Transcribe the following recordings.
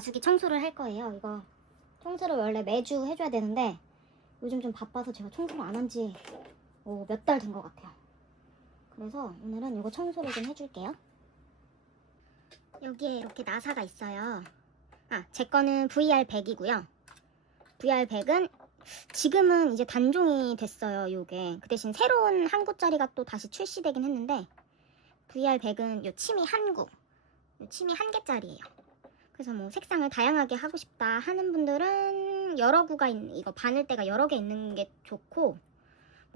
가수기 청소를 할 거예요. 이거 청소를 원래 매주 해줘야 되는데 요즘 좀 바빠서 제가 청소를 안 한 지 몇 달 된 것 같아요. 그래서 오늘은 이거 청소를 좀 해줄게요. 여기에 이렇게 나사가 있어요. 제 거는 VR100이고요. VR100은 지금은 이제 단종이 됐어요. 요게 그 대신 새로운 한구짜리가 또 다시 출시되긴 했는데 VR100은 요 침이 요 침이 1개짜리예요. 그래서 뭐 색상을 다양하게 하고 싶다 하는 분들은 여러 구가 있는, 이거 바늘대가 여러 개 있는 게 좋고,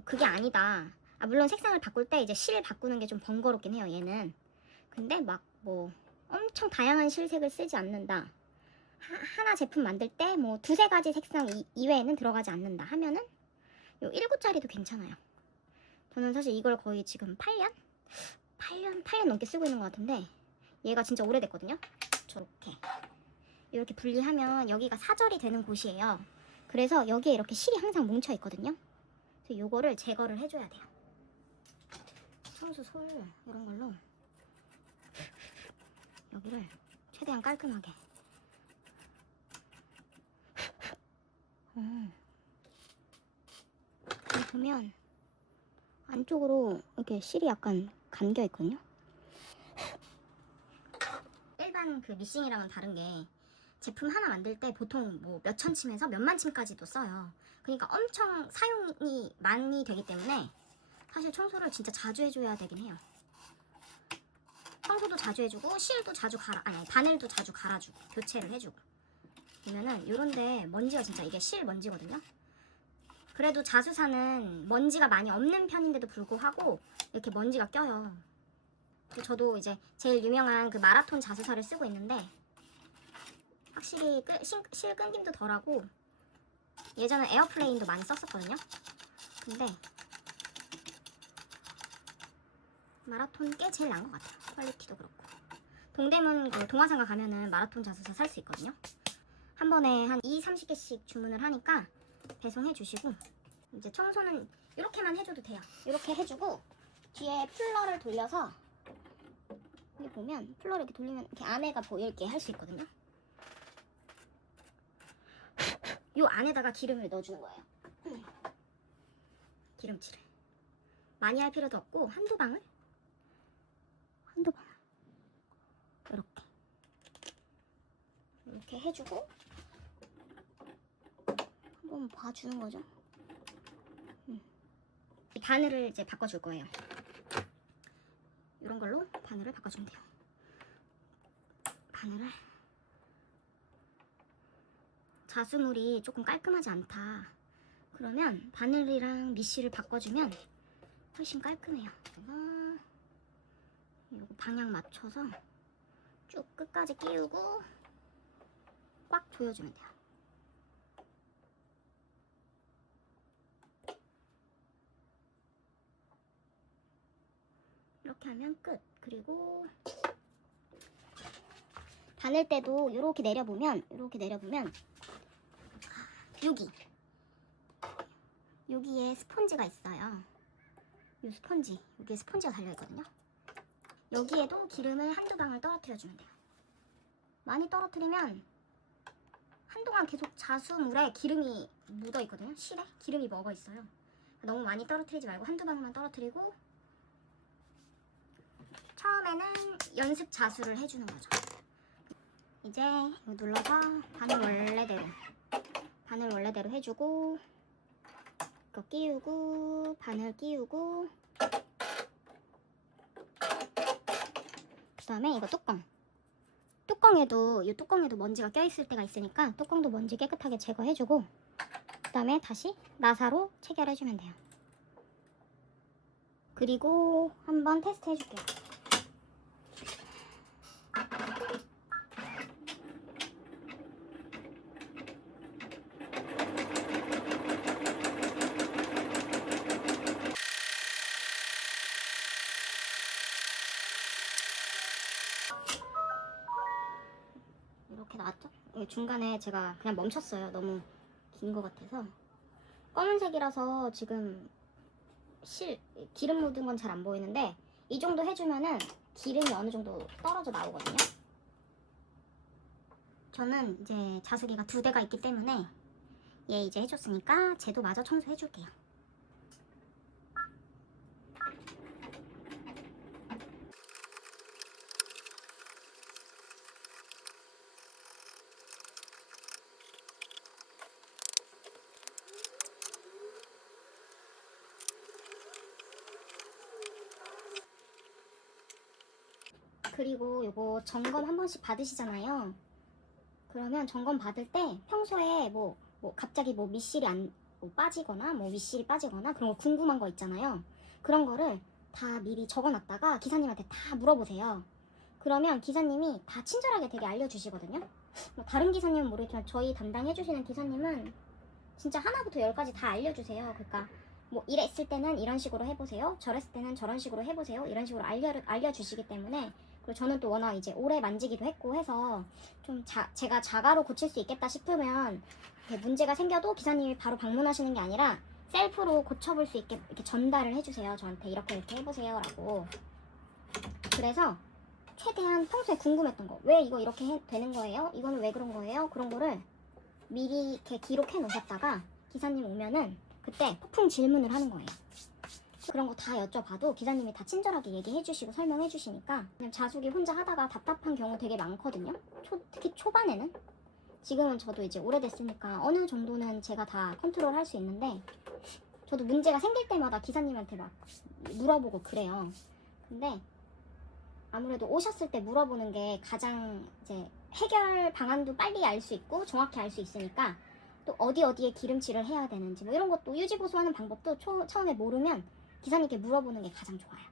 그게 아니다, 물론 색상을 바꿀 때 이제 실 바꾸는 게 좀 번거롭긴 해요, 얘는. 근데 막 뭐 엄청 다양한 실색을 쓰지 않는다, 하나 제품 만들 때 뭐 두세 가지 색상 이외에는 들어가지 않는다 하면은 요 1구짜리도 괜찮아요. 저는 사실 이걸 거의 지금 8년 넘게 쓰고 있는 것 같은데 얘가 진짜 오래됐거든요. 이렇게 분리하면 여기가 사절이 되는 곳이에요. 그래서 여기에 이렇게 실이 항상 뭉쳐 있거든요. 그래서 요거를 제거를 해줘야 돼요. 청수솔 이런 걸로 여기를 최대한 깔끔하게. 여기 보면 안쪽으로 이렇게 실이 약간 감겨 있거든요. 일반 그 미싱이랑은 다른 게 제품 하나 만들 때 보통 뭐 몇천 침에서 몇만 침까지도 써요. 그러니까 엄청 사용이 많이 되기 때문에 사실 청소를 진짜 자주 해줘야 되긴 해요. 청소도 자주 해주고 실도 자주 바늘도 자주 갈아주고 교체를 해주고. 보면은 요런데 먼지가 진짜, 이게 실 먼지거든요. 그래도 자수사는 먼지가 많이 없는 편인데도 불구하고 이렇게 먼지가 껴요. 저도 이제 제일 유명한 그 마라톤 자수사를 쓰고 있는데 확실히 실 끊김도 덜하고, 예전에 에어플레인도 많이 썼었거든요. 근데 마라톤 꽤 제일 나은 것 같아요. 퀄리티도 그렇고. 동대문 그 동화상가 가면은 마라톤 자수사 살 수 있거든요. 한 번에 한 30개씩 주문을 하니까 배송해 주시고, 이제 청소는 이렇게만 해줘도 돼요. 이렇게 해주고 뒤에 풀러를 돌려서, 여기 보면 풀러를 이렇게 돌리면 이렇게 안에가 보이게 할 수 있거든요. 요 안에다가 기름을 넣어주는 거예요. 기름칠을 많이 할 필요도 없고 한두 방울 이렇게 해주고 한번 봐주는 거죠. 바늘을 이제 바꿔줄 거예요. 이런 걸로 바늘을 바꿔주면 돼요. 바늘을, 자수물이 조금 깔끔하지 않다 그러면 바늘이랑 미씨를 바꿔주면 훨씬 깔끔해요. 이거 방향 맞춰서 쭉 끝까지 끼우고 꽉 조여주면 돼요. 이렇게 하면 끝. 그리고 바늘대도 이렇게 내려보면 여기에 스펀지가 있어요. 이 스펀지, 여기에 스펀지가 달려있거든요. 여기에도 기름을 한두 방울 떨어뜨려주면 돼요. 많이 떨어뜨리면 한동안 계속 자수물에 기름이 묻어있거든요. 실에 기름이 먹어있어요. 너무 많이 떨어뜨리지 말고 한두 방울만 떨어뜨리고, 처음에는 연습 자수를 해주는 거죠. 이제 이거 눌러서 바늘 원래대로 해주고, 이거 끼우고, 바늘 끼우고, 그 다음에 이거 뚜껑에도 먼지가 껴있을 때가 있으니까 뚜껑도 먼지 깨끗하게 제거해주고, 그 다음에 다시 나사로 체결해주면 돼요. 그리고 한번 테스트 해줄게요. 이렇게 나왔죠? 중간에 제가 그냥 멈췄어요. 너무 긴 것 같아서. 검은색이라서 지금 기름 묻은 건 잘 안 보이는데 이 정도 해주면은 기름이 어느 정도 떨어져 나오거든요. 저는 이제 자수기가 2대가 있기 때문에 얘 이제 해줬으니까 쟤도 마저 청소해줄게요. 그리고 요거 점검 한 번씩 받으시잖아요. 그러면 점검 받을 때 평소에 뭐 갑자기 뭐 밑실이 빠지거나 뭐 윗실이 빠지거나 그런 거 궁금한 거 있잖아요. 그런 거를 다 미리 적어놨다가 기사님한테 다 물어보세요. 그러면 기사님이 다 친절하게 되게 알려주시거든요. 뭐 다른 기사님은 모르겠지만 저희 담당해주시는 기사님은 진짜 하나부터 10까지 다 알려주세요. 그러니까 뭐 이랬을 때는 이런 식으로 해보세요. 저랬을 때는 저런 식으로 해보세요. 이런 식으로 알려주시기 때문에, 그리고 저는 또 워낙 이제 오래 만지기도 했고 해서 좀 제가 자가로 고칠 수 있겠다 싶으면 이렇게 문제가 생겨도 기사님이 바로 방문하시는 게 아니라 셀프로 고쳐볼 수 있게 이렇게 전달을 해주세요. 저한테 이렇게 해보세요 라고. 그래서 최대한 평소에 궁금했던 거, 왜 이거 이렇게 되는 거예요? 이거는 왜 그런 거예요? 그런 거를 미리 이렇게 기록해 놓으셨다가 기사님 오면은 그때 폭풍 질문을 하는 거예요. 그런 거 다 여쭤봐도 기사님이 다 친절하게 얘기해 주시고 설명해 주시니까 그냥 자수기 혼자 하다가 답답한 경우 되게 많거든요. 특히 초반에는. 지금은 저도 이제 오래됐으니까 어느 정도는 제가 다 컨트롤 할 수 있는데, 저도 문제가 생길 때마다 기사님한테 막 물어보고 그래요. 근데 아무래도 오셨을 때 물어보는 게 가장 이제 해결 방안도 빨리 알 수 있고 정확히 알 수 있으니까, 또 어디에 기름칠을 해야 되는지 뭐 이런 것도 유지보수하는 방법도 처음에 모르면 기사님께 물어보는 게 가장 좋아요.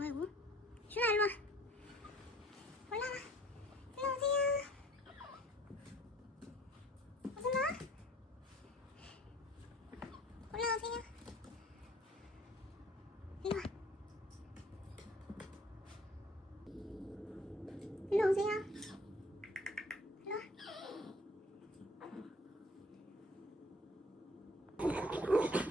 아이고 준아 일로와. 올라와. 일로오세요. 준아 올라오세요. 일로와. 일로오세요. 일로와.